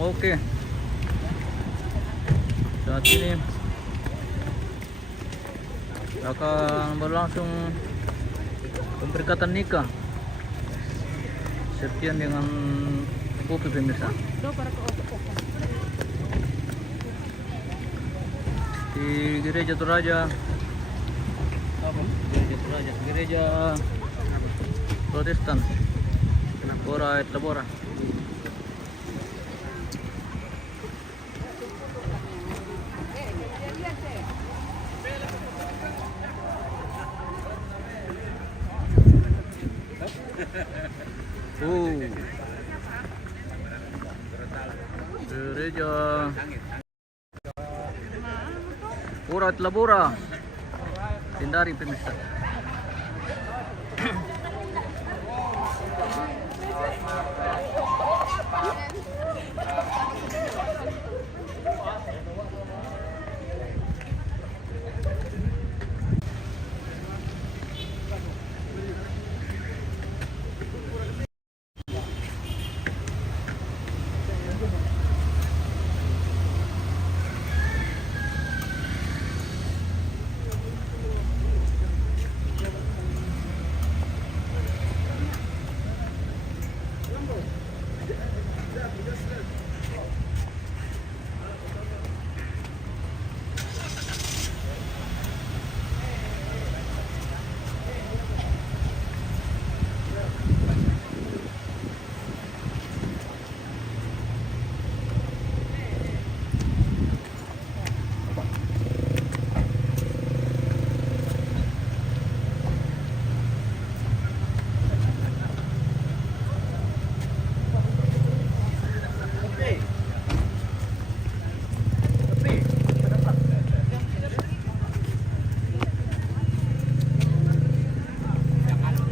Oke, saat ini akan berlangsung pemberkatan nikah Septian dengan Pupi pemirsa di gereja Toraja. Gereja Protestan Bora et Labora. Gereja Bora et Labora Tindari pemirsa.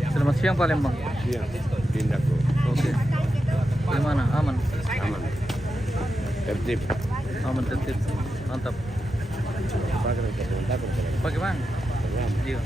Selamat siang Palembang. Siang, pindah bro. Oke. Gimana? Aman? Aman. Tertib. Aman tertib. Mantap. Pakai bang? Iya.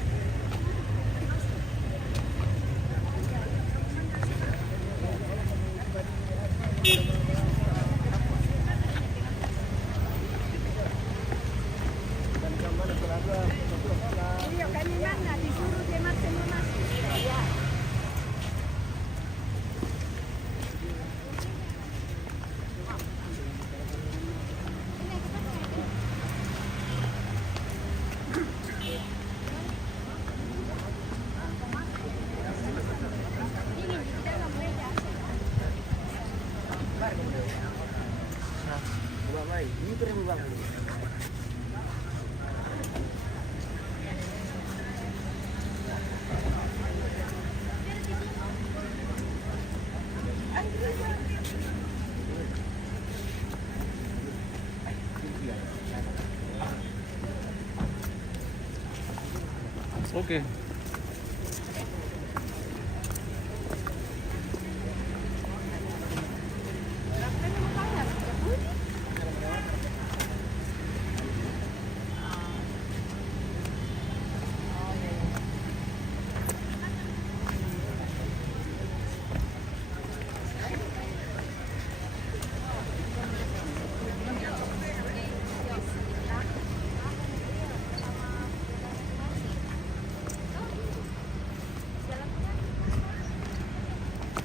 Oke.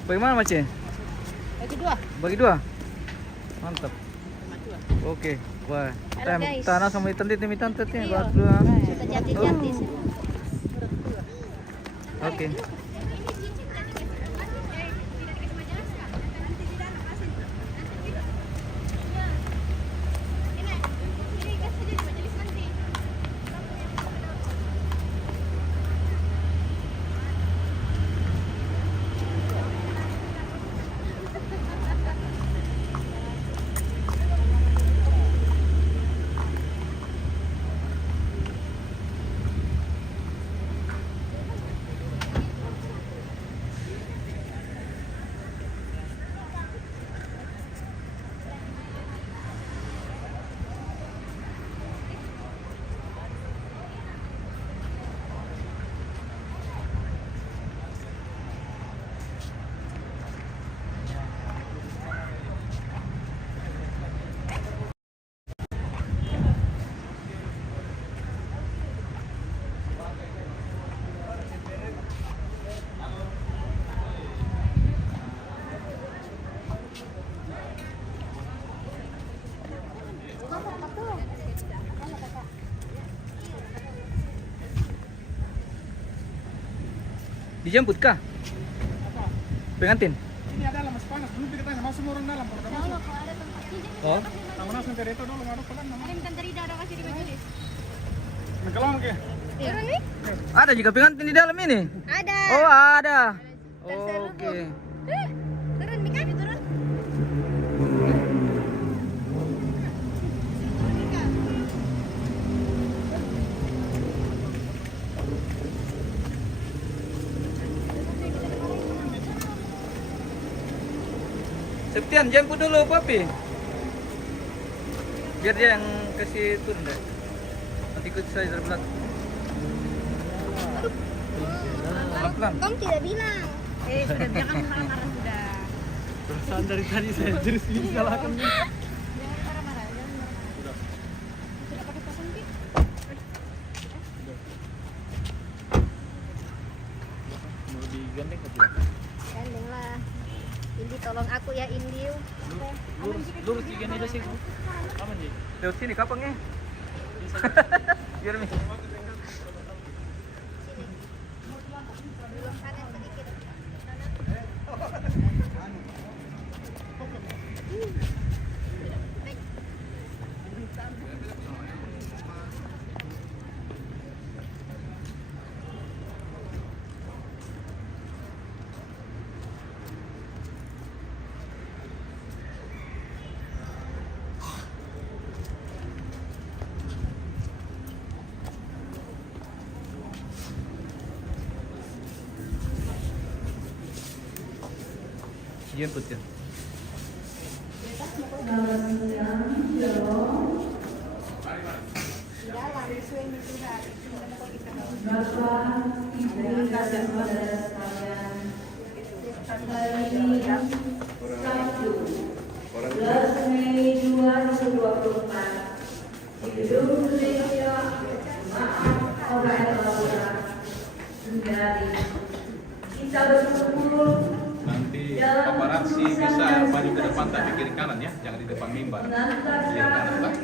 Bagaimana Mace? Bagi dua. Bagi dua? Mantap. Oke. Wah, Halo, guys. tanah sama ikan ini tantet nih, Iya. buat dua. Kita jati-jati sih. Oke. Dijemput kah? Pengantin? Ini ada lah masih panas, belum kita tanya masuk orang dalam, kalau udah masuk. Kalau ada tempat ini. Oh. Tahu langsung dari itu dulu, ngaduk pelan nama. Ada yang tadi ada kasih di majelis. Mengkelang ke? Turun nih? Ada juga pengantin di dalam ini? Ada. Oh, ada. Terserah. Oke. Turun Mika, turun. Septian, jemput dulu papi. Biar dia yang kasih turun deh. Nanti ikut saya dari belakang. Pelan-pelan. Kamu tidak bilang. Sudah bilang kamu marah-marah sudah. Perasaan dari tadi saya terus disalahkan. Jangan marah-marah, jangan marah. Sudah pakai pasang Pi? Mau digandeng ke Gandeng lah. Indi tolong aku ya Indi. lurus digini aja sih. Aman sih. Lewat sini kapang ya. Biar mi. Belum kanan sedikit. Baik. Jemput ya. Di dalam sesuai dengan Tuhan. Bapak, Ibu, dan saudara sekalian, hari ini Sabtu, 11 Mei 2024, di Gedung Gereja Jemaat Orang Laura, Kendari, kita berkumpul Nanti paparazzi bisa maju ke depan tapi kiri kanan ya, jangan di depan mimbar. Kiri kanan Pak.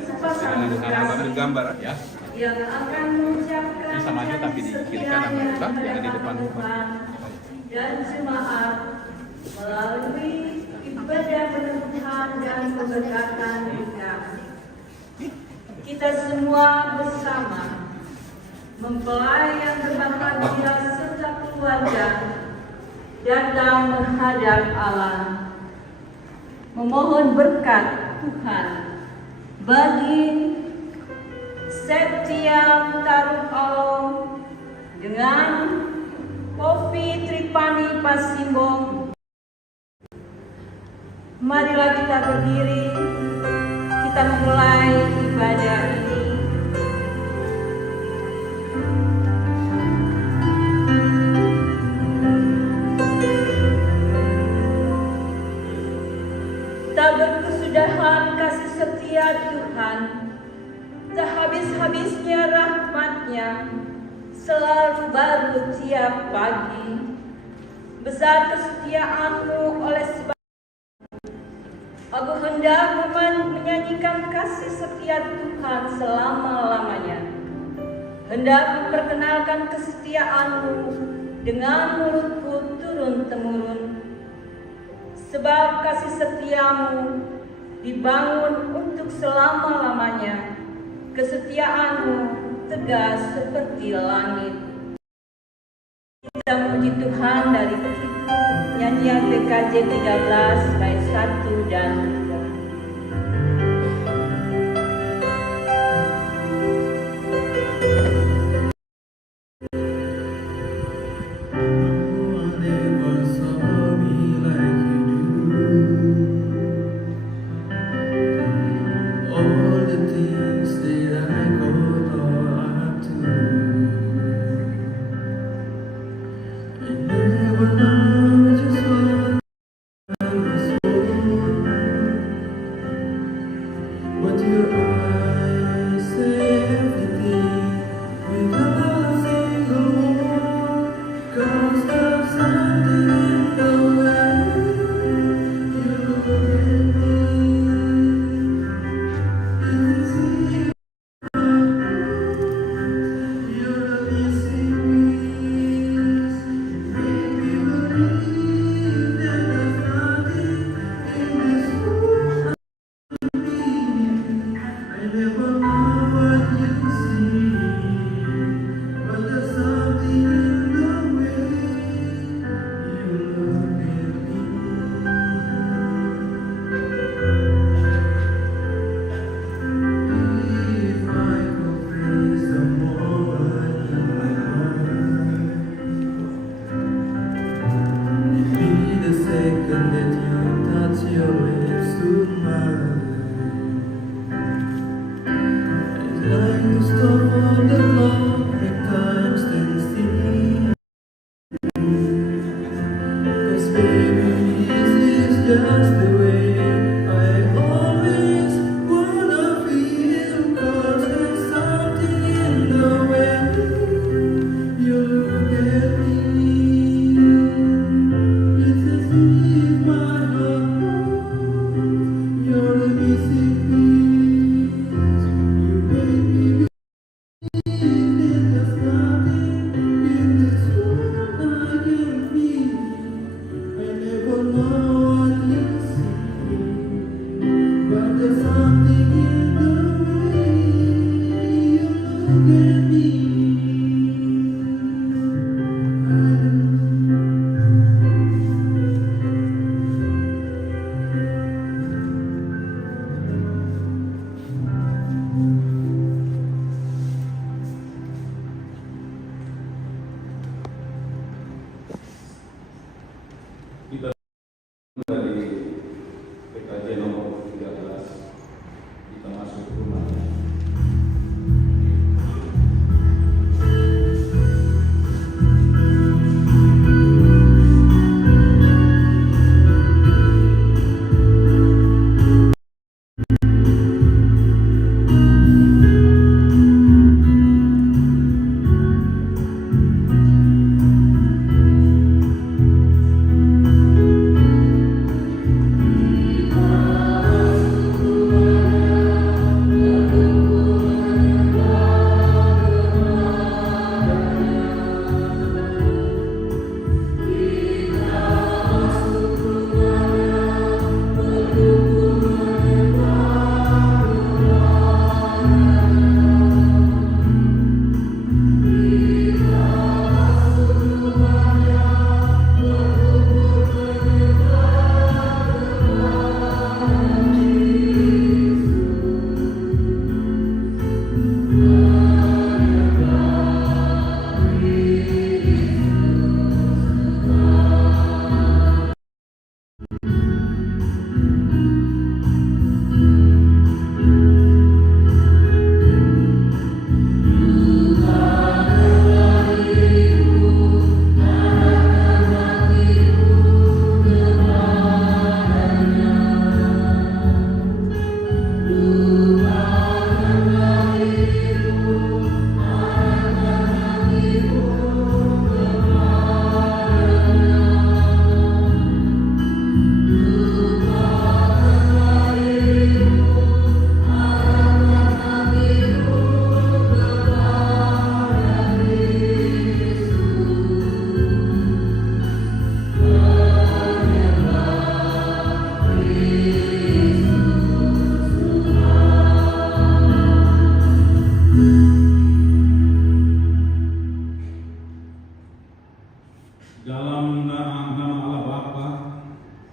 Jangan ambil gambar ya. yang akan mengucapkan Bisa maju tapi di kiri kanan Pak, jangan di depan mimbar. dan jemaat melalui ibadah penuhan dan pemberkatan kita. Kita semua bersama mempelai yang berbahagia serta keluarga datang menghadap Allah, memohon berkat Tuhan bagi Septian Tarukalo dengan Popi Tripani Pasimbong. Marilah kita berdiri, kita memulai ibadah ini. Tak berkesudahan kasih setia Tuhan, tak habis-habisnya rahmat-Nya, selalu baru tiap pagi. Besar kesetiaan-Mu oleh sebab aku hendak menyanyikan kasih setia Tuhan selama-lamanya. Hendak memperkenalkan kesetiaan-Mu dengan mulutku turun-temurun. Sebab kasih setiamu dibangun untuk selama-lamanya. Kesetiaanmu tegas seperti langit. Kita memuji Tuhan dari nyanyian PKJ 13 bait 1 dan 2.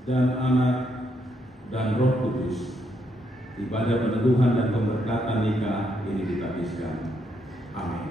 dan Anak dan Roh Kudus. Ibadah peneguhan dan pemberkatan nikah ini ditabiskan. Amin.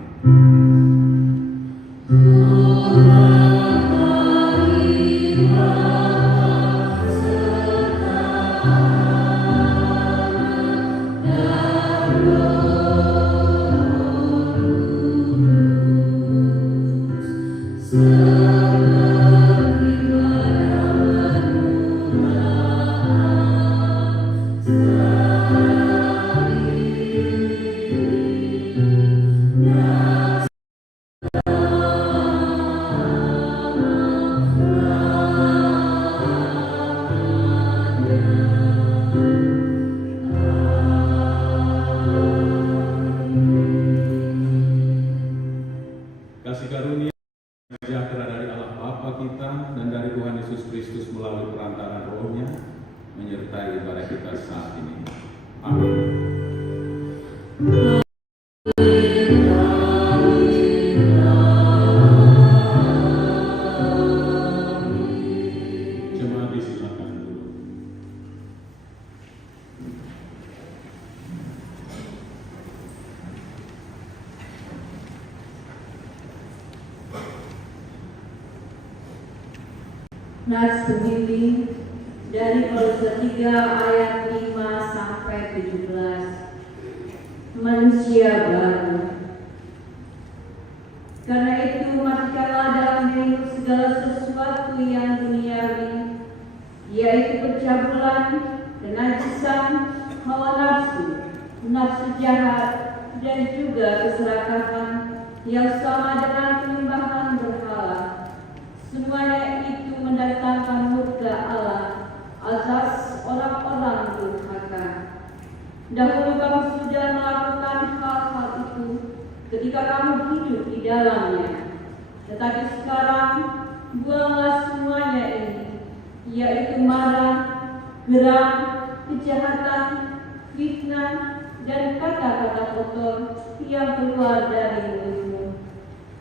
Kasih karunia sejahtera dari Allah Bapa kita dan dari Tuhan Yesus Kristus melalui perantaraan Roh-Nya menyertai ibadah kita saat ini. Amin. Jemaat disilakan dulu. Nas pembimbing dari Kolose 3 ayat 5 sampai 17. Manusia baru. Karena itu matikanlah dalam dirimu segala sesuatu yang duniawi, yaitu pencabulan, kenajisan, hawa nafsu, nafsu jahat, dan juga keserakahan yang sama dengan penyembahan berhala. Semuanya itu mendatangkan murka Allah atas orang-orang durhaka. Dahulu kamu sudah melakukan hal-hal itu ketika kamu hidup di dalamnya. Tetapi sekarang buanglah semuanya ini, yaitu marah, geram, kejahatan, fitnah, dan kata-kata kotor yang keluar dari mulutmu.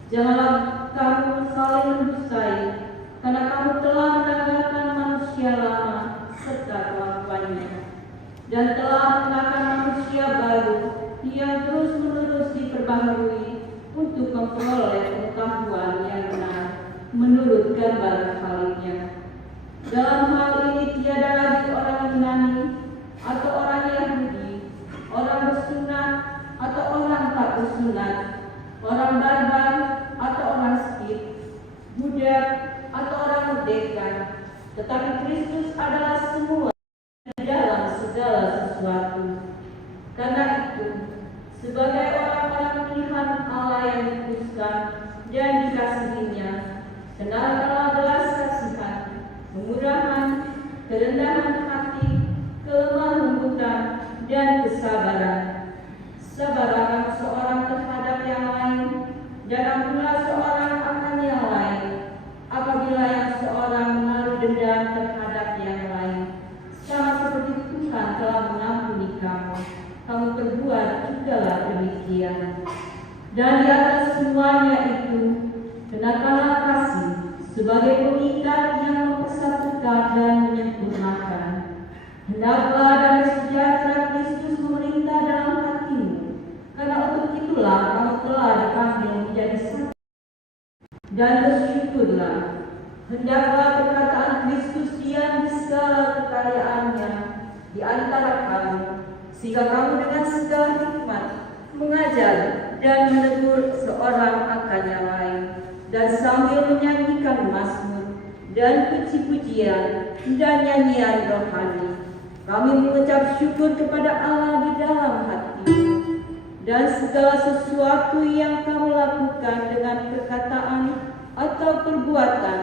Janganlah kamu saling mendustai, karena kamu telah menanggalkan manusia lama serta kelakuannya, dan telah mengenakan manusia baru yang terus-menerus diperbaharui untuk memperoleh pengetahuan yang benar menurut gambar salibnya. Dalam hal ini tiada lagi orang Yunani atau orang Yahudi, orang bersunat atau orang tak bersunat, orang barbar atau orang Skit, budak atau orang merdeka, tetapi Kristus adalah semua di dalam segala sesuatu. Karena itu, sebagai orang-orang pilihan Allah yang dikuduskan dan dikasihinya, kenalkanlah belas kasihan, kemurahan, kerendahan hati, kelemah lembutan, dan kesabaran. Sabarlah kamu seorang terhadap yang lain, dan ampunlah seorang akan yang lain. Apabila yang seorang menaruh dendam terhadap yang lain, sama seperti Tuhan telah mengampuni kamu, kamu perbuat jugalah demikian. Dan di atas semuanya itu, kenakanlah kasih sebagai pengikat yang mempersatukan dan menyempurnakan. Hendaklah dari sejahtera Kristus memerintah dalam hatimu, karena untuk itulah kamu telah dipanggil menjadi satu. Dan bersyukurlah, hendaklah perkataan Kristus diam di segala kekayaannya di antara kamu, sehingga kamu dengan segala hikmat mengajar dan menegur seorang akan yang lain, dan sambil menyanyikan mazmur dan puji-pujian dan nyanyian rohani, kami mengucap syukur kepada Allah di dalam hatimu. Dan segala sesuatu yang kamu lakukan dengan perkataan atau perbuatan,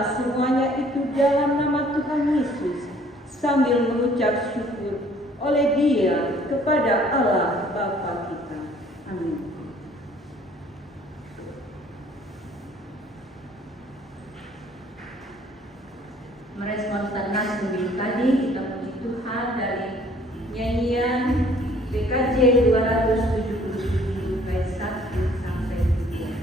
semuanya itu dalam nama Tuhan Yesus, sambil mengucap syukur oleh Dia kepada Allah Bapa kita. Amin. Merespons nas pembimbing tadi, kita puji Tuhan dari nyanyian PKJ 277 bait 1 sampai 3.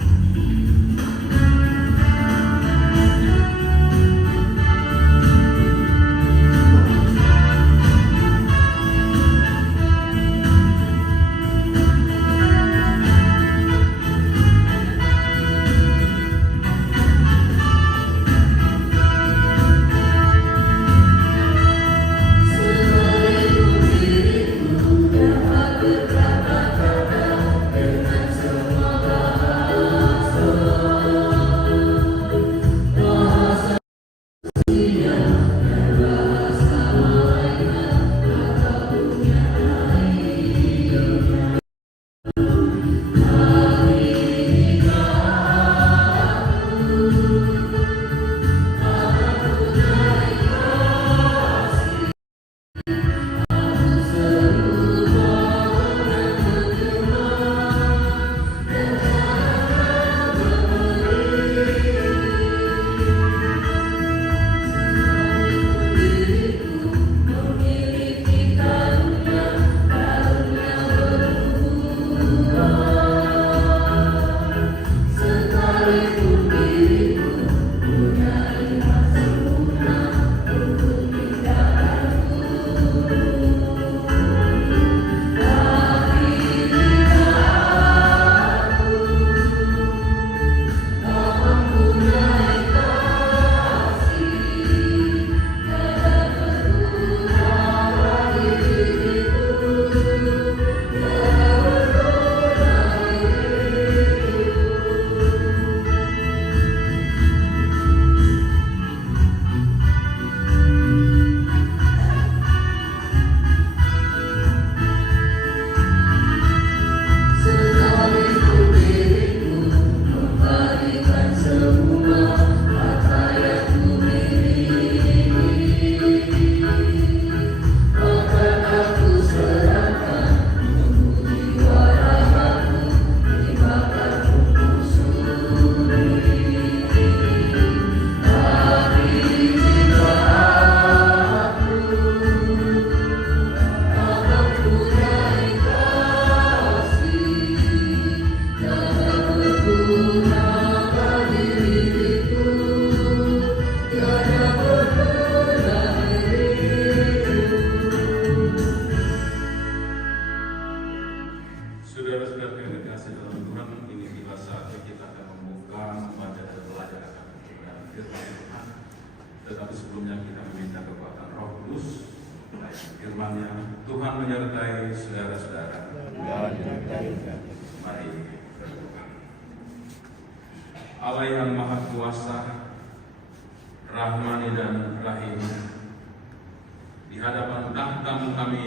Tetapi sebelumnya kita meminta kekuatan Roh Kudus, firman-Nya. Tuhan menyertai saudara-saudara. Mari berdoa. Allah yang Maha Kuasa, Rahmani dan Rahim, di hadapan tahta-Mu kami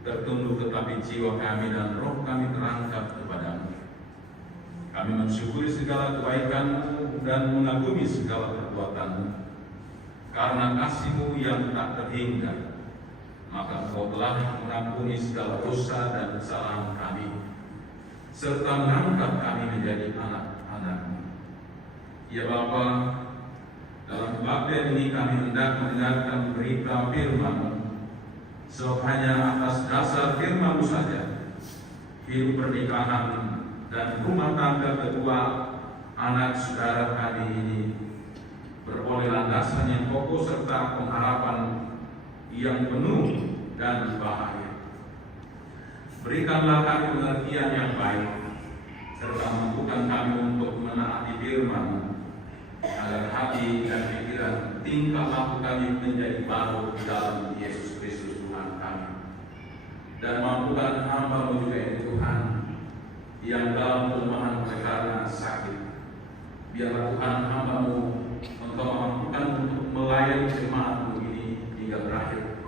tertunduk, tetapi jiwa kami dan roh kami terangkat kepadamu. Kami mensyukuri segala kebaikan-Mu dan mengagumi segala perbuatan-Mu. Karena kasih-Mu yang tak terhingga, maka Engkau telah mengampuni segala dosa dan kesalahan kami, serta mengangkat kami menjadi anak-anak-Mu. Ya Bapa, dalam kebaktian ini kami hendak mendengarkan berita firman-Mu. Sebab hanya atas dasar firman-Mu saja hidup pernikahan dan rumah tangga kedua anak saudara kami ini beroleh landasan yang kokoh serta pengharapan yang penuh dan bahagia. Berikanlah kami pengertian yang baik, serta mampukan kami untuk menaati firman, agar hati dan pikiran tingkah laku kami menjadi baru dalam Yesus Kristus Tuhan kami. Dan mampukan hamba-Mu juga ini Tuhan, yang dalam kelemahan oleh karena sakit, biarlah Tuhan hamba-Mu Engkau mampukan untuk melayani jemaat-Mu ini hingga berakhir,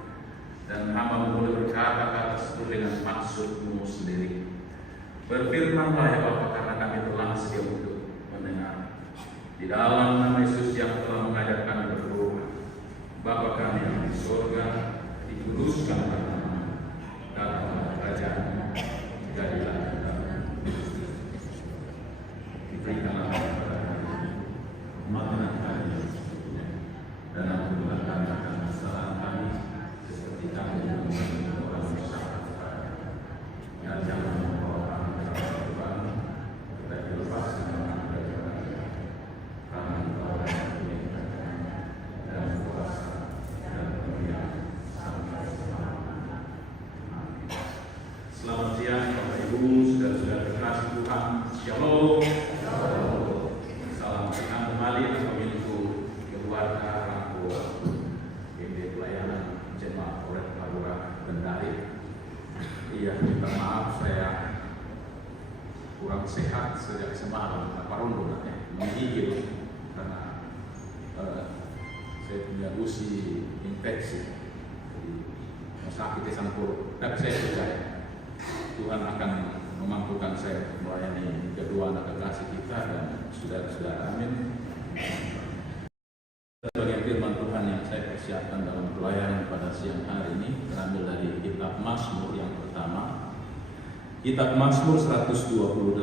dan hamba-Mu boleh berkata-kata sesuai dengan maksud-Mu sendiri. Berfirmanlah ya Bapa, karena kami telah sedia untuk mendengar. Di dalam nama Yesus yang telah mengajar kami berdoa. Bapa kami yang di surga, dikuduskan nama-Mu, datanglah kerajaan-Mu, jadilah kehendakmu. Diberikanlah makanan kami yang secukupnya, dan ampunilah kami akan kesalahan kami, seperti kami mengampuni orang bersalah kepada kami. Dan jangan membawa kami ke dalam cobaan, tetapi lepaskan kami dari orang jahat. Karena Engkau yang mempunyai kerajaan dan kuasa dan kemuliaan sampai selama-lamanya. Amin. Selamat siang Bapak Ibu, saudara-saudara terkasih Tuhan. Shalom. Salam kenal kembali pemilikku, keluarga, orang tua, BD Pelayanan Jemaat Polres Madura Bendari. Iya, minta maaf saya kurang sehat sejak semalam, Parondo ya, menggigil karena saya punya gusi infeksi, jadi sakitnya sampur. Tapi saya percaya Tuhan akan memampukan saya melayani kedua anak kekasih kita dan saudara-saudara. Amin. Sebagai firman Tuhan yang saya persiapkan dalam pelayanan pada siang hari ini terambil dari kitab Mazmur yang pertama. Kitab Mazmur 128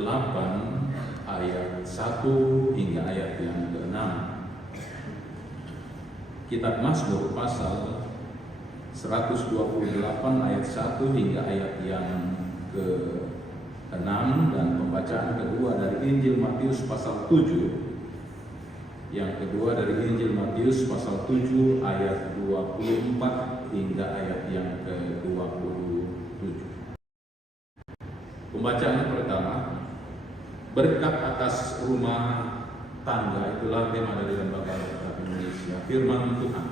ayat 1 hingga ayat yang ke-6. Kitab Mazmur pasal 128 ayat 1 hingga ayat yang ke-6, dan pembacaan kedua dari Injil Matius pasal 7. Yang kedua dari Injil Matius pasal 7 ayat 24 hingga ayat yang ke-27. Pembacaan pertama, berkat atas rumah tangga, itulah tema dari Lembaga Alkitab Indonesia. Firman Tuhan,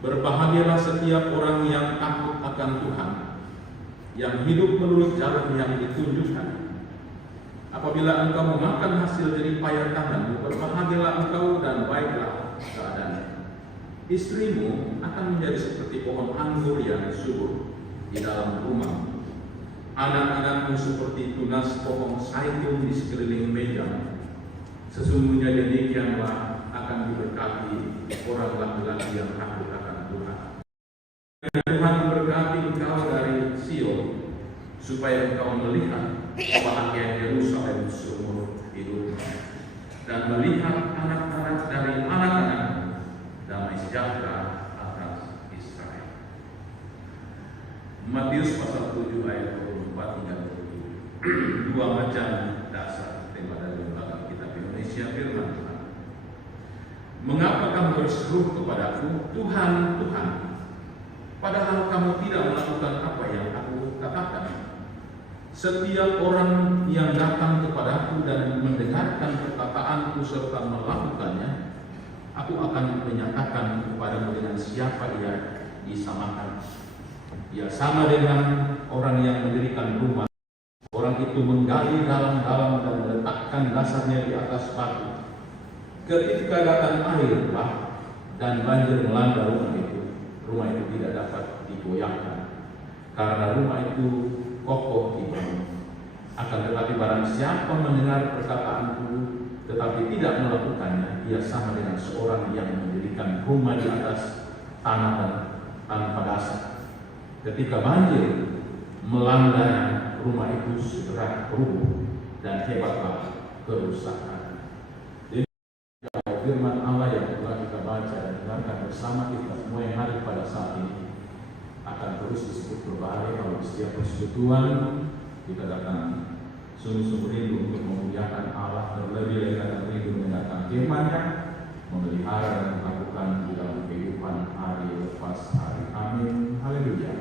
berbahagialah setiap orang yang takut akan Tuhan, yang hidup menurut jalan yang ditunjukkan. Apabila engkau memakan hasil jerih payah tanganmu, berbahagialah engkau dan baiklah keadaannya. Istrimu akan menjadi seperti pohon anggur yang subur di dalam rumah. Anak-anakmu seperti tunas pohon zaitun di sekeliling meja. Sesungguhnya demikianlah akan diberkati orang laki-laki yang takut akan Tuhan. Tuhan memberkati engkau dari Sion, supaya engkau melihat kebahagiaan Yerusalem seumur hidupmu, dan melihat anak-anak dari anak-anak damai sejahtera atas Israel. Matius pasal 7 ayat 24 hingga 27. Dua macam dasar tema dari Lembaga Alkitab Indonesia. Firman Tuhan, mengapa kamu berseru kepadaku, Tuhan, Tuhan, padahal kamu tidak melakukan apa yang aku katakan? Setiap orang yang datang kepadaku dan mendengarkan perkataanku serta melakukannya, aku akan menyatakan kepadamu dengan siapa ia disamakan. Ia sama dengan orang yang mendirikan rumah. Orang itu menggali dalam-dalam dan meletakkan dasarnya di atas batu. Ketika datang air bah dan banjir melanda rumah itu tidak dapat digoyahkan, karena rumah itu kokoh dibangun. Akan tetapi barang siapa mendengar perkataanku tetapi tidak melakukannya, ia sama dengan seorang yang mendirikan rumah di atas tanah dan tanpa dasar. Ketika banjir melanda rumah itu segera rubuh dan hebatlah kerusakan. Jadi firman Allah yang telah kita baca dan dengarkan bersama kita semua yang hadir pada saat ini akan terus disebut berbalik kalau di setiap persekutuan kita datang sungguh-sungguh rindu untuk memuliakan Allah, terlebih lagi karena rindu mendengarkan firman-Nya, memelihara dan melakukan di dalam kehidupan hari lepas hari. Amin. Haleluya.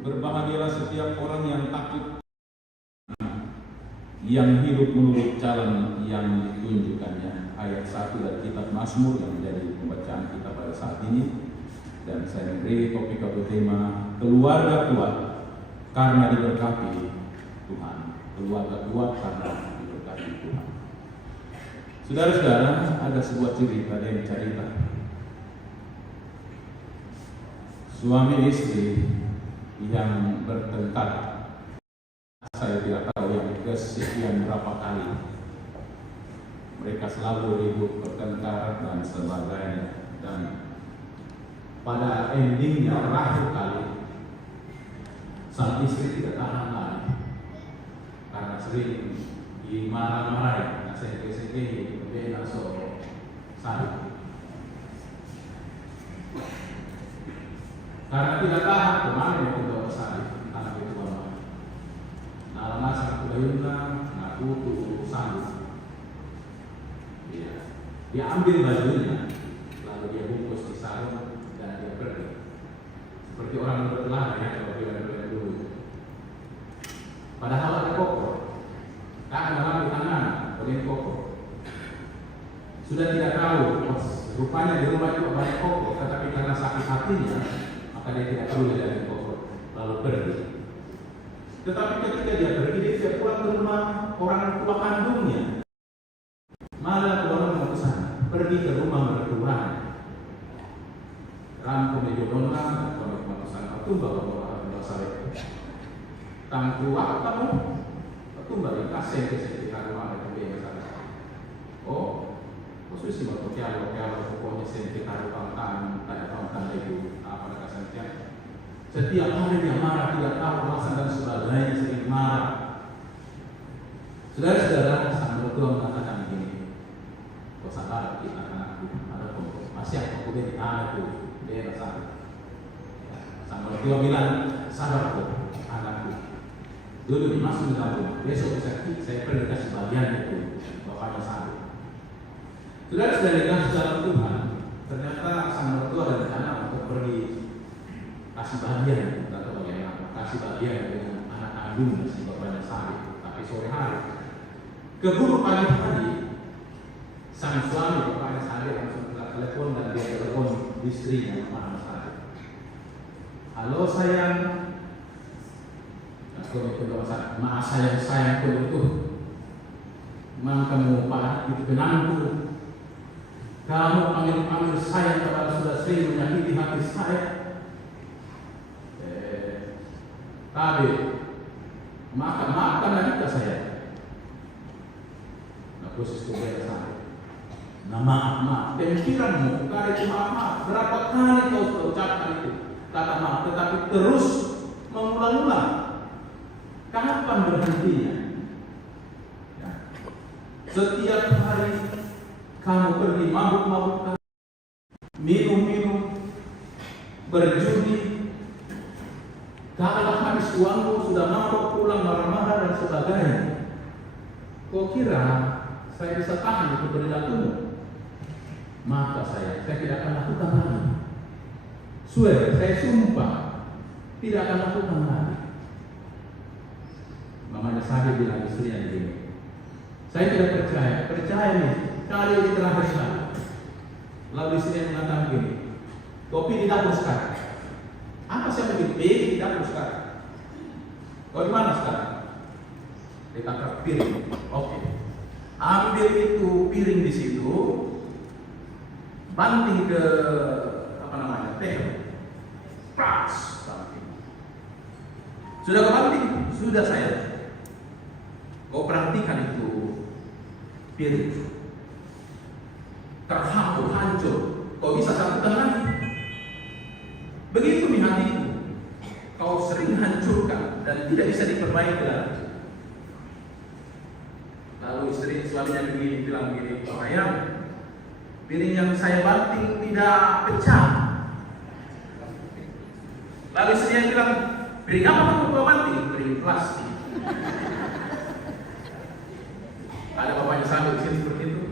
Berbahagialah setiap orang yang takut, yang hidup menurut jalan yang ditunjukkannya. Ayat 1 dari kitab Mazmur yang menjadi pembacaan kita pada saat ini. Dan saya memberi topik atau tema keluarga kuat karena diberkati Tuhan. Keluarga kuat karena diberkati Tuhan. Saudara-saudara, ada sebuah cerita yang cerita suami istri yang bertengkar. Saya tidak tahu yang kesekian berapa kali. Mereka selalu ribut, bertengkar dan sebagainya. Dan pada endingnya terakhir kali sang istri tidak tahan lagi karena sering dimarah-marahi, naseh-naseh, bela so sakit. Karena tidak tahan, kemarin yang kita sakit, anak itu bawa. Nah, masa kudayuna, ngaku tuh sanggup. Dia ambil bajunya, lalu dia bungkus di sarung dan dia pergi. Seperti orang berkelana ya, kalau dia dulu. Padahal ada kokoh, tak dalam di tangan, oleh kokoh. Sudah tidak tahu, rupanya di rumah itu banyak kokoh, tetapi karena sakit hatinya, maka dia tidak perlu dari kokoh, lalu pergi. Tetapi ketika dia pergi, dia pulang ke rumah orang tua kandungnya. Malah orang mau ke sana, pergi ke rumah mertuanya. Rampung di jodohnya, kalau mau ke sana, tumbal orang bahasa itu. Tangku kamu, tumbal kasih ke sekitar rumah itu dia sana. Oh, khusus waktu kalau pokoknya sekitar rumah tanda itu apa kasihnya. Setiap hari dia marah, tidak tahu alasan dan sebagainya, sering marah. Saudara-saudara, sang mertua mengatakan begini, kau sabar kita anakku, ada pun masih aku di tanah itu, dia rasa. Sang mertua bilang, sabar kau anakku, dulu masuk di kampung, besok saya pergi kasih bagian itu, bapaknya sabar. Saudara-saudara kasih dalam Tuhan, ternyata sang mertua ada rencana untuk pergi kasih bagian, atau bagaimana, kasih bagian dengan anak kandung si bapaknya sabar. Tapi sore hari keburu pagi hari, sang suami bapaknya Sari langsung telepon dan dia telepon istrinya Mama Sari. Halo sayang, maaf sayang itu, memang kamu pak itu kenangku, kamu panggil sayang kalau sudah sering menyakiti hati saya. Tapi maafkan lagi saya. Khusus kepada saya. Nah maaf, pemikiranmu bukan itu maaf. Berapa kali kau ucapkan itu kata maaf, tetapi terus mengulang-ulang. Kapan berhentinya? Ya. Setiap hari kamu pergi mabuk-mabukan, minum-minum, berjudi. Kalau habis uangmu sudah mabuk pulang marah-marah dan sebagainya. Kau kira saya bisa tahan itu perilakumu? maka saya tidak akan lakukan lagi. Swear, saya sumpah tidak akan lakukan lagi. Mamanya Sadi bilang istrinya begini, saya tidak percaya nih, kali ini terakhir sekali. Lalu istrinya mengatakan begini, kopi di dapur sekarang. Apa sih yang begitu? Di dapur sekarang. Kau di mana sekarang? Di tangkap piring. Oke. Ambil itu piring di situ, banting ke teh, pas banting. Sudah kau banting? Sudah saya. Kau perhatikan itu piring terhapus, hancur. Kau bisa satukan lagi. Begitu nih hatiku. Kau sering hancurkan dan tidak bisa diperbaiki lagi. Lalu suaminya bilang begini, sayang, piring yang saya banting tidak pecah. Lalu istrinya bilang, piring apa kamu bawa banting? Piring plastik. Ada bapaknya sambil di sini seperti itu.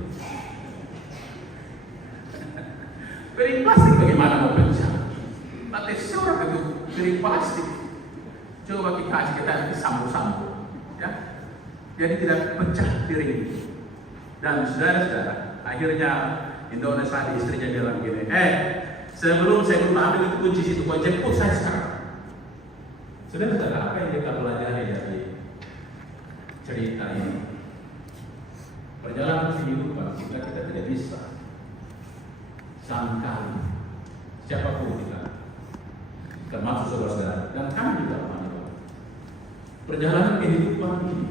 Piring plastik bagaimana mau pecah? Nanti surat itu piring plastik. Coba kita sambung-sambung, ya. Jadi tidak pecah piring. Dan saudara-saudara, akhirnya Indonesia istrinya bilang gini, sebelum saya ambil itu kunci situ, kau jemput saya sekarang. Saudara-saudara, apa yang kita pelajari dari cerita ini? Perjalanan kehidupan kita tidak bisa sangkali siapapun kita, termasuk saudara-saudara dan kami juga teman-teman. Perjalanan kehidupan ini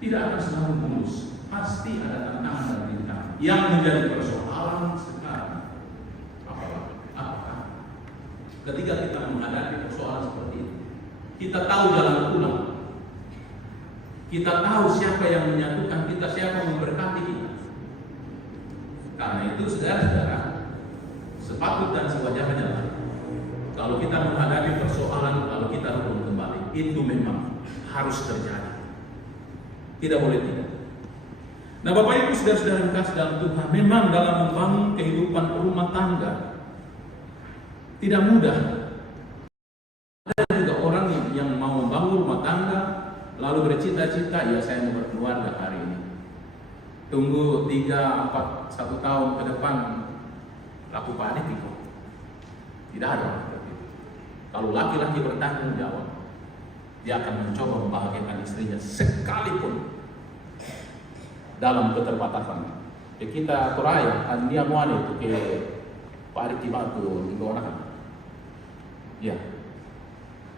tidak akan selalu mulus, pasti ada tantangan dan rintangan. Yang menjadi persoalan sekarang apakah ketika kita menghadapi persoalan seperti itu, kita tahu jalan pulang, kita tahu siapa yang menyatukan kita, siapa yang memberkati kita. Karena itu saudara-saudara, sepatut dan sewajarnya kalau kita menghadapi persoalan lalu kita rukun kembali, itu memang harus terjadi. Tidak boleh tidak. Nah, Bapak Ibu saudara-saudara yang kasih dalam Tuhan, memang dalam membangun kehidupan rumah tangga tidak mudah. Ada juga orang yang mau membangun rumah tangga lalu bercita-cita, ya saya mau berkeluarga hari ini. Tunggu 3, 4, 1 tahun ke depan laku panik itu. Tidak ada seperti itu. Kalau laki-laki bertanggung jawab, dia akan mencoba membahagiakan istrinya sekalipun dalam keterbatasan. Kita Toraya, dia muali itu ke Parik Cibatu, itu orang. Ya,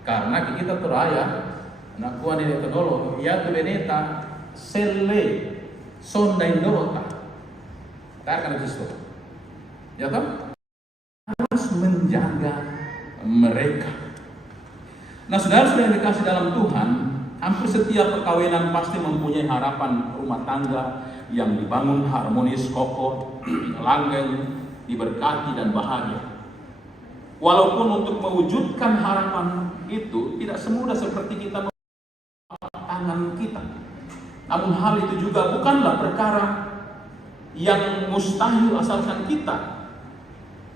karena kita Toraya, anak kuan ini kedolo, ya tu beneta, selle, sonda indorota, karena itu. Ya kan? Harus menjaga mereka. Nah, saudara-saudara yang dikasih dalam Tuhan, hampir setiap perkawinan pasti mempunyai harapan rumah tangga yang dibangun harmonis, kokoh, langgeng, diberkati dan bahagia. Walaupun untuk mewujudkan harapan itu tidak semudah seperti kita menggunakan tangan kita. Namun hal itu juga bukanlah perkara yang mustahil asalkan kita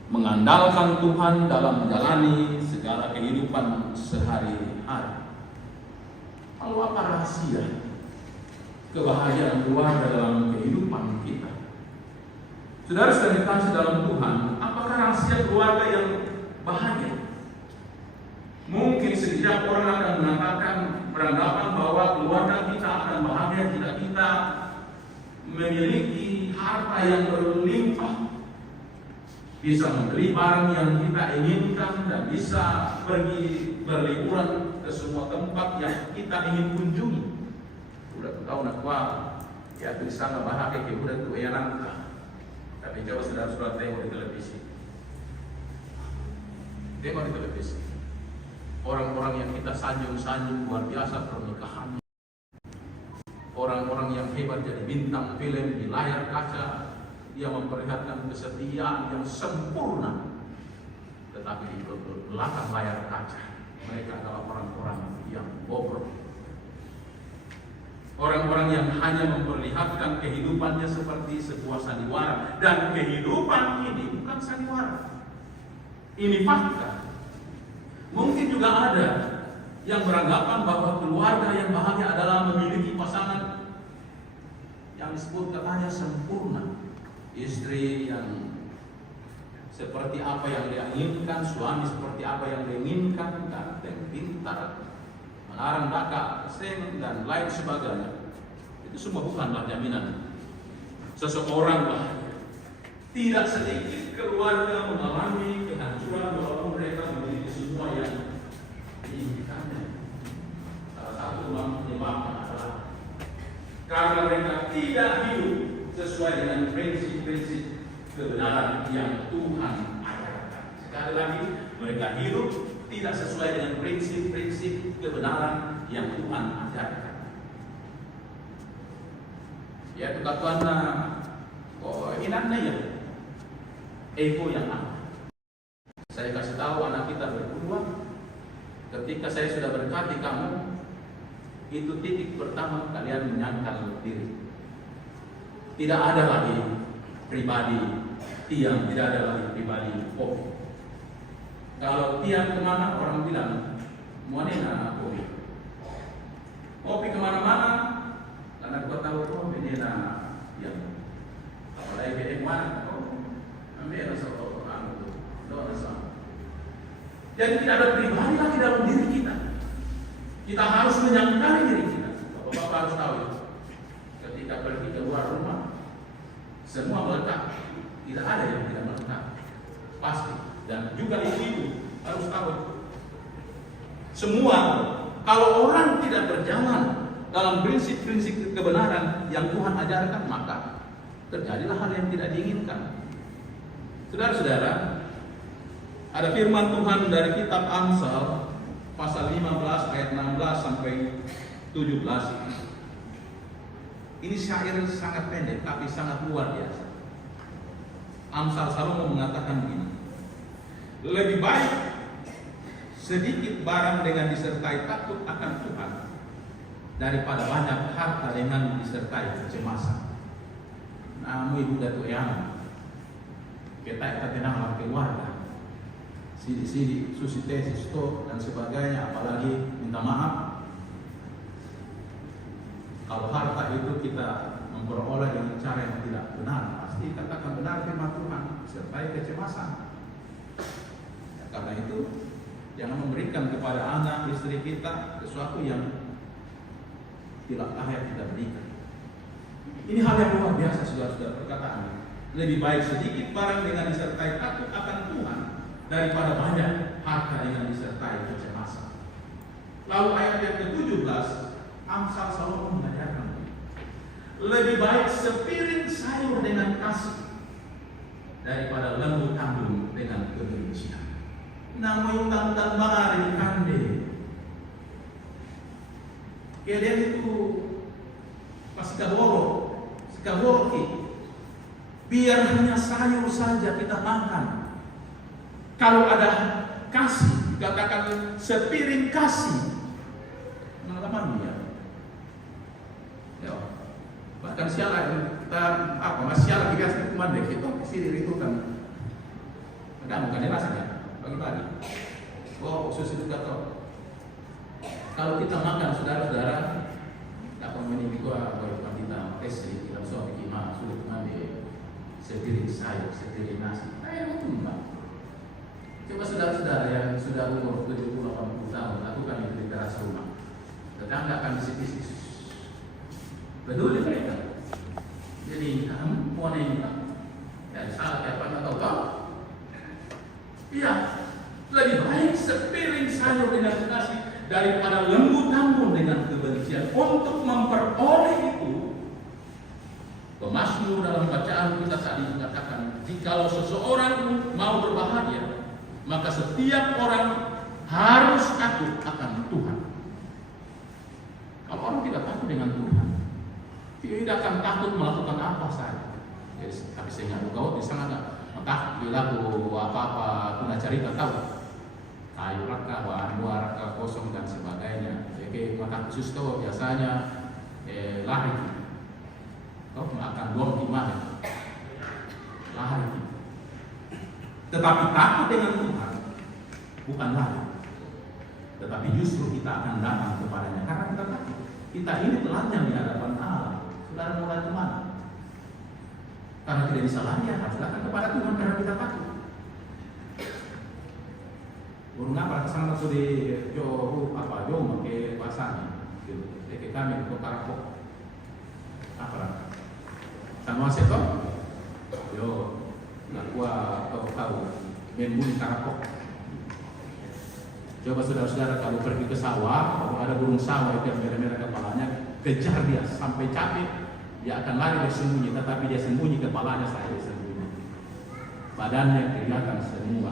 mengandalkan Tuhan dalam menjalani segala kehidupan sehari-hari. Lalu apa rahasia kebahagiaan keluarga dalam kehidupan kita? Saudara-saudara dikasih dalam Tuhan, apakah rahasia keluarga yang bahagia? Mungkin setiap orang akan mengatakan, beranggapan bahwa keluarga kita akan bahagia jika kita memiliki harta yang berlimpah, bisa membeli barang yang kita inginkan dan bisa pergi berliburan ke semua tempat yang kita ingin kunjungi. Udah tahu nak kuat, ya tu sana bahagia ke udah tu ya nangka. Tapi coba saudara-saudara tengok di televisi. Tengok di televisi. Orang-orang yang kita sanjung-sanjung luar biasa pernikahannya. Orang-orang yang hebat jadi bintang film di layar kaca, dia memperlihatkan kesetiaan yang sempurna. Tetapi di belakang layar kaca, mereka adalah orang-orang yang bobrok. Orang-orang yang hanya memperlihatkan kehidupannya seperti sebuah sandiwara. Dan kehidupan ini bukan sandiwara. Ini fakta. Mungkin juga ada yang beranggapan bahwa keluarga yang bahagia adalah memiliki pasangan yang disebut katanya sempurna. Istri yang seperti apa yang dia inginkan, suami seperti apa yang dia inginkan, ganteng, pintar, melarang daka, seng, dan lain sebagainya. Itu semua bukanlah jaminan seseorang bahagia. Tidak sedikit keluarga mengalami kehancuran walaupun mereka memiliki semua yang diinginkannya. Salah satu penyebabnya adalah karena mereka tidak hidup sesuai dengan prinsip-prinsip kebenaran yang Tuhan ajarkan. Sekali lagi, mereka hidup tidak sesuai dengan prinsip-prinsip kebenaran yang Tuhan ajarkan. Ya, katakan inannya ya, ego yang ada. Saya kasih tahu anak kita berdua, ketika saya sudah berkati kamu, itu titik pertama kalian menyangkal diri. Tidak ada lagi pribadi Tiang, tidak ada lagi pribadi Kopi. Kalau Tiang kemana, orang bilang Muanena Kopi. Kopi kemana-mana, karena kau tahu Kopi ini yang apalagi beda mana, ambil satu orang itu, doa sama. Jadi tidak ada pribadi lagi dalam diri kita. Kita harus menyangkali diri kita. Bapak-bapak harus tahu itu. Ketika pergi keluar rumah, semua melekat. Tidak ada yang tidak melekat. Pasti. Dan juga ibu harus tahu. Semua, kalau orang tidak berjalan dalam prinsip-prinsip kebenaran yang Tuhan ajarkan, maka terjadilah hal yang tidak diinginkan. Saudara-saudara, ada firman Tuhan dari kitab Amsal pasal 15 ayat 16 sampai 17. Ini syair sangat pendek tapi sangat luar biasa. Amsal Salomo mengatakan begini, lebih baik sedikit barang dengan disertai takut akan Tuhan daripada banyak harta dengan disertai kecemasan. Namun ibu datu yang kita tenang keluarga, sidi-sidi, susi tesis, dan sebagainya, apalagi minta maaf. Kalau harta itu kita memperoleh dengan cara yang tidak benar, pasti katakan benar firman Tuhan, sertai kecemasan. Ya, karena itu, jangan memberikan kepada anak istri kita sesuatu yang tidak layak kita berikan. Ini hal yang luar biasa, saudara-saudara, perkataannya. Lebih baik sedikit barang dengan disertai takut akan Tuhan daripada banyak harta dengan disertai kecemasan. Lalu ayat yang ke-17, Amsal Salomo mengajarkan, lebih baik sepiring sayur dengan kasih daripada lembu tanggung dengan kebencian. Namun tantan mari kande. Kemudian itu pas sikaboroki, biar hanya sayur saja kita makan. Kalau ada kasih, dikatakan sepiring kasih, pengalaman dia. Ya, bahkan sialan kita sialan dikasih kemana itu sendiri itu kan, ada bukan rasanya pagi-pagi. Oh, khusus itu kata. Kalau kita makan saudara-saudara, apa ini kita kita istri kita suami kita sudah mengambil sepiring sayur, sepiring nasi, itu enggak. Coba saudara-saudara yang sudah umur 70-80 tahun lakukan itu di teras rumah. Tetangga akan bisik-bisik. Peduli mereka. Jadi kamu mau nanya, ya salah apa nggak tahu. Iya, lebih baik sepiring sayur dengan nasi daripada lembu tanggung dengan kebencian. Untuk memperoleh itu, Pemasmur dalam bacaan kita tadi mengatakan, jikalau seseorang mau berbahagia, maka setiap orang harus takut akan Tuhan. Kalau orang tidak takut dengan Tuhan, tidak akan takut melakukan apa saja. Jadi, tapi saya nggak tahu di sana maka bila apa-apa guna cerita tahu kayu raka, dua raka kosong dan sebagainya. Jadi maka khusus tahu biasanya lari kita. Kau akan buang gimana? Lari kita. Tetapi takut dengan Tuhan bukan lari, tetapi justru kita akan datang kepadanya karena kita takut. Kita ini telanjang di hadapan Allah. Saudara mau lari kemana? Karena tidak bisa lari, harus datang kepada Tuhan karena kita takut. Burung apa kesana tuh di jauh ke pasarnya, ke kami ke Karapok. Apa? Sama seto? Yo, nggak gua tahu membuli Karapok. Coba saudara-saudara kalau pergi ke sawah, kalau ada burung sawah itu yang merah-merah kepalanya, kejar dia sampai capek, dia akan lari bersembunyi, tetapi dia sembunyi kepalanya saya sembunyi, badannya kelihatan semua.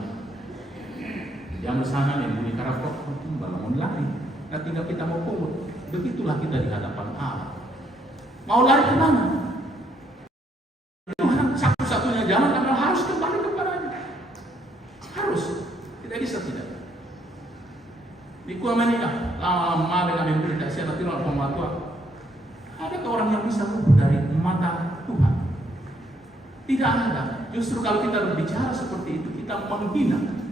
Yang bersama membuli Karapok, bangun lari. Nah, tinggal kita mau pungut. Begitulah kita di hadapan Allah. Mau lari kemana? Tuhan satu-satunya jalan adalah harus kembali kepadanya. Harus, tidak bisa tidak. Di Kuamania, lama dengan memberi kasih nanti orang pematua. Ada orang yang bisa luput dari mata Tuhan? Tidak ada. Justru kalau kita berbicara seperti itu, kita menghina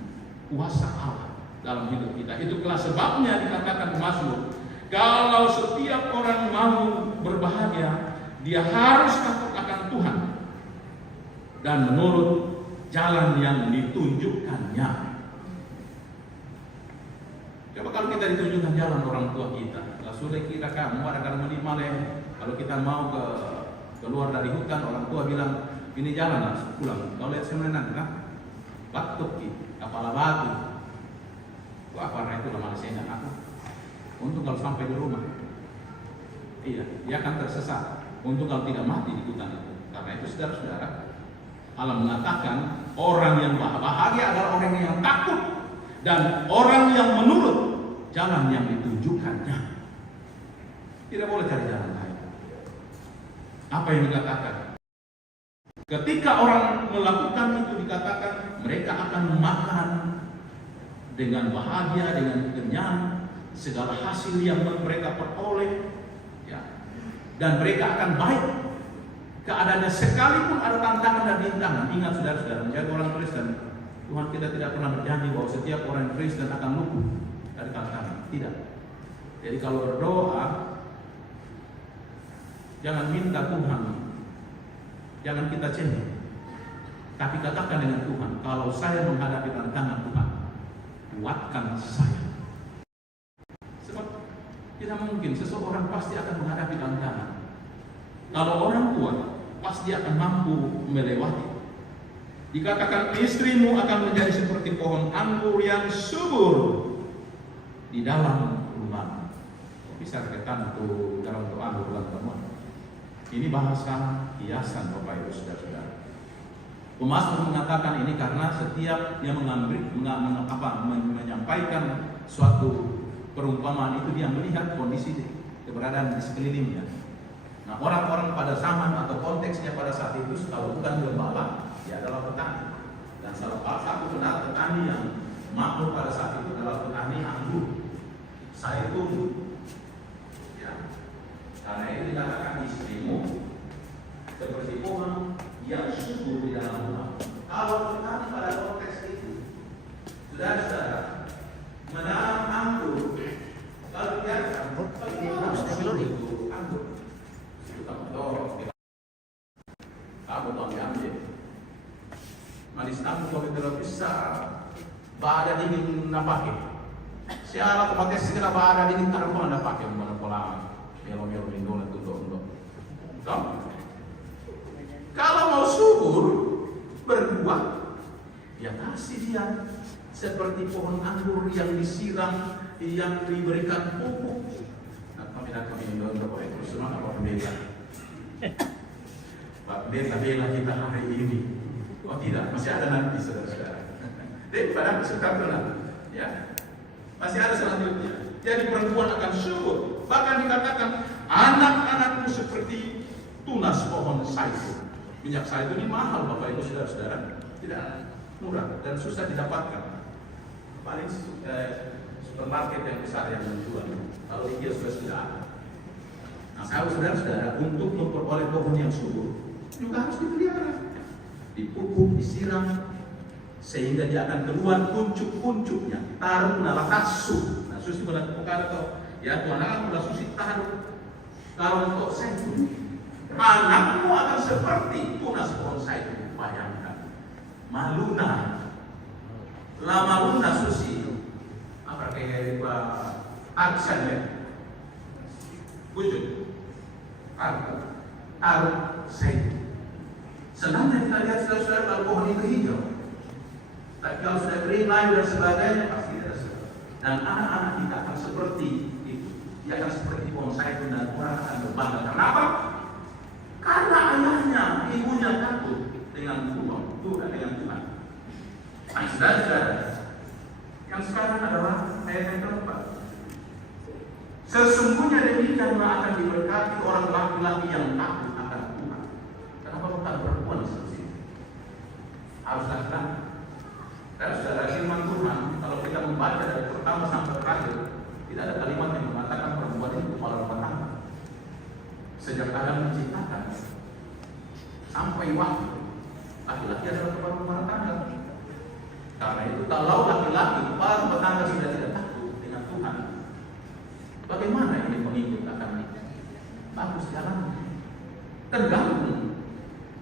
kuasa Allah dalam hidup kita. Itulah sebabnya dikatakan Mazmur, kalau setiap orang mau berbahagia, dia harus takut akan Tuhan dan menurut jalan yang ditunjukkannya. Coba kalau kita ditunjukkan jalan orang tua kita, lah sudah kita kamu ada kalau menimale, kalau kita mau keluar dari hutan, orang tua bilang ini jalan lah pulang. Kau lihat sebenarnya kan batuk kepala batu. Wah, karena itu lama saya aku. Untuk kalau sampai di rumah, iya, dia akan tersesat. Untuk kalau tidak mati di hutan itu. Karena itu saudara-saudara, Allah mengatakan orang yang bahagia adalah orang yang takut dan orang yang menurut jalan yang ditunjukkannya. Tidak boleh cari jalan lain. Apa yang dikatakan? Ketika orang melakukan itu dikatakan mereka akan makan dengan bahagia, dengan kenyang, segala hasil yang mereka peroleh, ya. Dan mereka akan baik keadaannya sekalipun ada tantangan dan rintangan. Ingat saudara-saudara, menjadi orang Kristen, Tuhan kita tidak pernah berjanji bahwa setiap orang Kristen akan luput dari tantangan. Tidak. Jadi kalau berdoa, jangan minta Tuhan, jangan kita cengeng, tapi katakan dengan Tuhan, kalau saya menghadapi tantangan Tuhan, kuatkan saya. Sebab tidak mungkin seseorang pasti akan menghadapi tantangan. Kalau orang kuat, pasti akan mampu melewati. Dikatakan istrimu akan menjadi seperti pohon anggur yang subur di dalam rumah. Bisa ketan tuh dalam anggur dalam rumah. Ini bahasa hiasan Bapak Ibu Saudara-saudara. Pemasmur mengatakan ini karena setiap yang menyampaikan suatu perumpamaan itu dia melihat kondisi keberadaan di sekelilingnya. Nah, orang-orang pada zaman atau konteksnya pada saat itu kalau bukan gembala, dia adalah petani. Dan salah satu petani yang makmur pada saat itu adalah petani anggur, zaitun. Ya. Karena itu dikatakan istrimu seperti pohon yang subur di dalam rumah. Kalau petani pada konteks itu, saudara-saudara, menanam anggur, lalu biarkan itu anggur. Kamu tahu ambil. Manis tamu kalau tidak bisa, badan dingin napake. Siapa kepakai segera badan dingin taruh mana pakai mana pola melo-melo lindung dan tunduk-tunduk. Kalau mau subur berbuah, ya kasih dia seperti pohon anggur yang disiram, yang diberikan pupuk. Nah, kami lindung untuk terus terang apa beda. Bela kita hari ini. Oh tidak, masih ada nanti saudara-saudara. Daripada sekarang ya, masih ada selanjutnya. Jadi perempuan akan subur. Bahkan dikatakan anak-anakmu seperti tunas pohon zaitun. Minyak zaitun ini mahal Bapak Ibu Saudara-saudara, tidak murah dan susah didapatkan. Paling supermarket yang besar yang menjual. Kalau di kios sudah ada. Nah, kalau saudara-saudara untuk memperoleh pohon yang subur juga harus dipelihara, dipupuk, disiram, sehingga dia akan keluar kuncup-kuncupnya. Taruh nala kasu. Nah, susi melakukan atau ya Tuhan akan mula susi taruh untuk zaitun. Anakmu akan seperti tunas pohon zaitun. Bayangkan, maluna, lama luna susi. Apa kayak aksen ya? Wujud, taruh zaitun. Senangnya kita lihat saudara-saudara kalau pohon itu hijau. Tapi kalau sudah kering, layu dan sebagainya pasti tidak seperti. Dan anak-anak kita akan seperti itu. Dia akan seperti pohon zaitun dan orang akan berbangga. Kenapa? Karena ayahnya, ibunya takut dengan Tuhan, dengan Tuhan. Nah, saudara-saudara, yang sekarang adalah ayat yang keempat. Sesungguhnya demikianlah akan diberkati orang laki-laki yang takut akan Tuhan. Kenapa bukan perempuan di sini? Harus laki-laki. Dan saudara, firman Tuhan, kalau kita membaca dari pertama sampai terakhir, tidak ada kalimat yang mengatakan perempuan itu kepala rumah tangga. Sejak Adam menciptakan sampai waktu, laki-laki adalah kepala rumah tangga. Karena itu, kalau laki-laki kepala rumah tangga sudah tidak takut dengan Tuhan, bagaimana ini pengikut akan bagus jalannya? Tergantung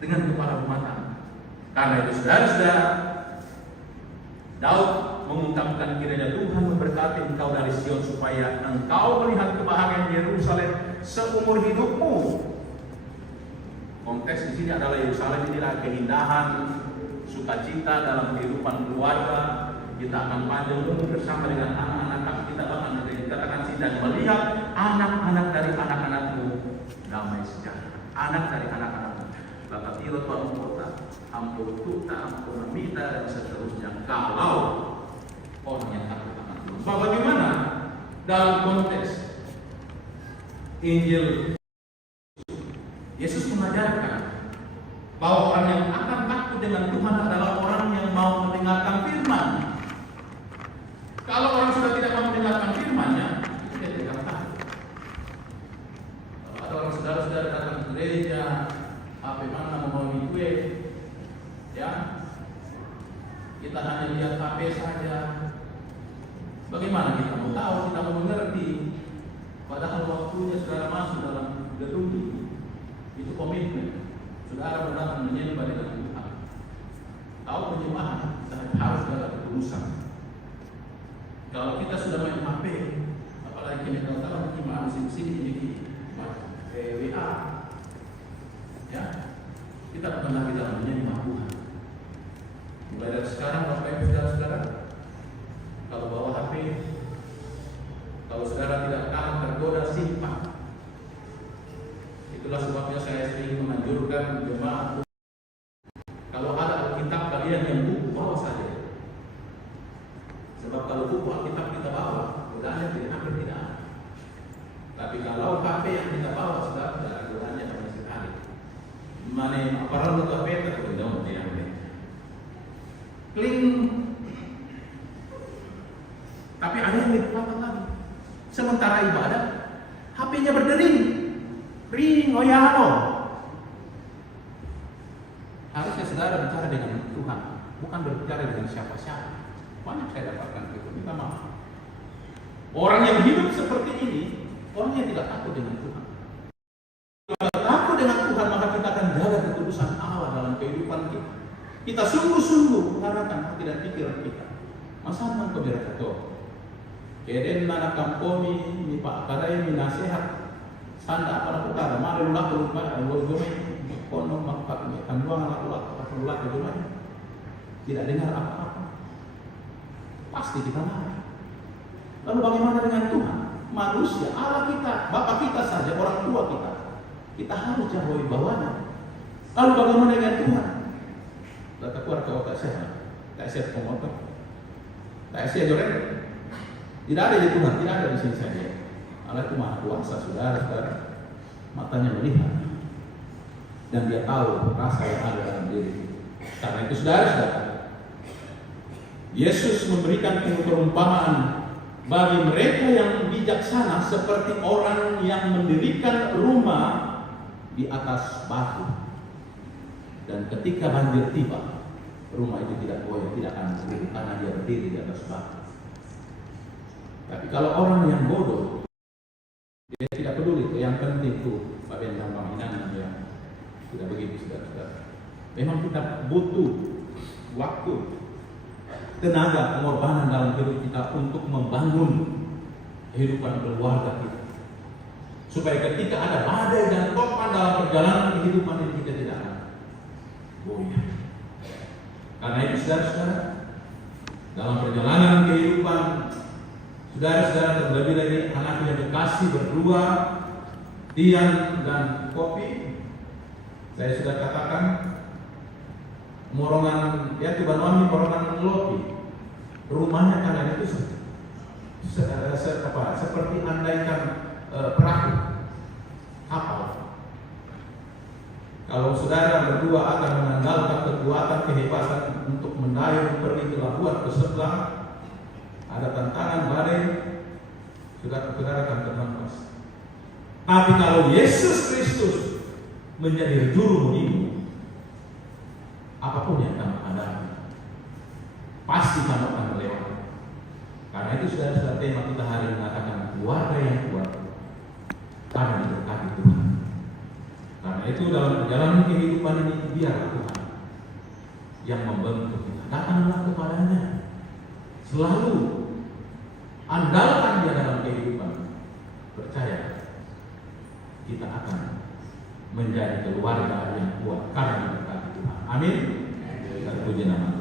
dengan kepala rumah tangga. Karena itu, saudara-saudara, Daud mengungkapkan kiranya Tuhan memberkati engkau dari Sion supaya engkau melihat kebahagiaan Yerusalem seumur hidupmu. Konteks di sini adalah Yerusalem inilah keindahan, sukacita dalam kehidupan keluarga. Kita akan panjang umur bersama dengan anak-anak kita, bahkan dikatakan sini, dan melihat anak-anak dari anak-anakmu damai sejahtera. Anak dari anak-anakmu. Bapak Tiro Tuhan Kota, Ampun Tuta, Ampun Amita, dan seterusnya. Kalau orang yang takut akan Tuhan. So, bagaimana dalam konteks Injil Yesus mengajarkan bahwa orang yang akan takut dengan Tuhan adalah orang yang mau mendengarkan firman. Kalau orang sudah tidak mau mendengarkan firman-Nya, itu dia tidak akan takut. Kalau ada orang saudara-saudara datang ke gereja, apa mana mau kue, ya, kita hanya lihat HP saja. Bagaimana kita mau tahu, kita mau mengerti? Padahal waktunya saudara masuk dalam gedung itu komitmen. Saudara benar menyembah dengan Tuhan. Tahu penyembahan harus dalam ketulusan. Kalau kita sudah main HP, apalagi kita tahu gimana sini ini WA, ya, kita bukan lagi dalam menyembah Tuhan. Mulai dari sekarang, Bapak Ibu saudara-saudara, kalau bawa HP, kalau saudara tidak tahan tergoda, simpan. Itulah sebabnya saya sering menganjurkan jemaat, kalau ada Alkitab kalian yang buku, bawa saja. Sebab kalau buku Alkitab kita bawa, godaannya hampir tidak ada. Tapi kalau HP yang kita bawa, saudara, godaannya banyak sekali. Mana aparat untuk HP itu tidak dia. Kling. Tapi ada yang lebih cepat lagi. Sementara ibadah, HP-nya berdering. Ring, oh ya, oh. Harusnya saudara bicara dengan Tuhan, bukan berbicara dengan siapa-siapa. Banyak saya dapatkan itu, minta maaf. Orang yang hidup seperti ini, orang yang tidak takut dengan Tuhan. Kalau takut dengan Tuhan, maka kita akan jaga ketulusan Allah dalam kehidupan kita. Kita sungguh-sungguh mengharapkan hati dan pikiran kita. Masalah keberkatan. Keden mana kampomi, ni Pak Kadai, ni nasihat. Sanda apa nak utara, malu lah lupa, lalu jomai, kono mapak, kanduang anak ulat, jomai. Tidak dengar apa-apa. Pasti kita marah. Lalu bagaimana dengan Tuhan? Manusia, Allah kita, Bapak kita saja, orang tua kita. Kita harus jauhi bawahnya. Lalu bagaimana dengan Tuhan? Data keluarga tak sehat pemotor, tak sehat joreng. Tidak ada di Tuhan, tidak ada di sini saja. Allah itu Maha Kuasa, saudara-saudara. Matanya melihat dan Dia tahu rasa yang ada dalam diri. Karena itu, saudara-saudara, Yesus memberikan perumpamaan Bagi mereka yang bijaksana seperti orang yang mendirikan rumah di atas batu. Dan ketika banjir tiba, rumah itu tidak goyah, tidak akan berdiri karena dia berdiri di atas batu. Tapi kalau orang yang bodoh, dia tidak peduli, yang penting itu bagian dalam bangunan yang tidak begitu, saudara-saudara. Memang kita butuh waktu, tenaga, pengorbanan dalam hidup kita untuk membangun kehidupan keluarga kita, supaya ketika ada badai dan topan dalam perjalanan kehidupan ini kita tidak akan goyah. Karena itu saudara-saudara, dalam perjalanan kehidupan saudara-saudara, terlebih lagi anak yang dikasih berdua, Tian dan Kopi, saya sudah katakan morongan ya Tubanwami, morongan Lopi, rumahnya kanan itu seperti andaikan perahu kapal. Kalau saudara berdua akan mengandalkan kekuatan kehebatan untuk mendayung pergi ke labuan ke sebelah, ada tantangan badai, saudara akan terhempas. Tapi kalau Yesus Kristus menjadi juru mengimu, apapun yang kamu hadapi, pasti kamu akan melewati. Karena itu saudara-saudara, tema kita hari ini mengatakan keluarga yang kuat karena diberkati Tuhan. Karena itu dalam perjalanan kehidupan ini biarlah Tuhan yang membentuk kita. Datanglah kepadanya, selalu andalkan Dia dalam kehidupan. Percaya kita akan menjadi keluarga yang kuat karena diberkati Tuhan. Amin. Kita puji nama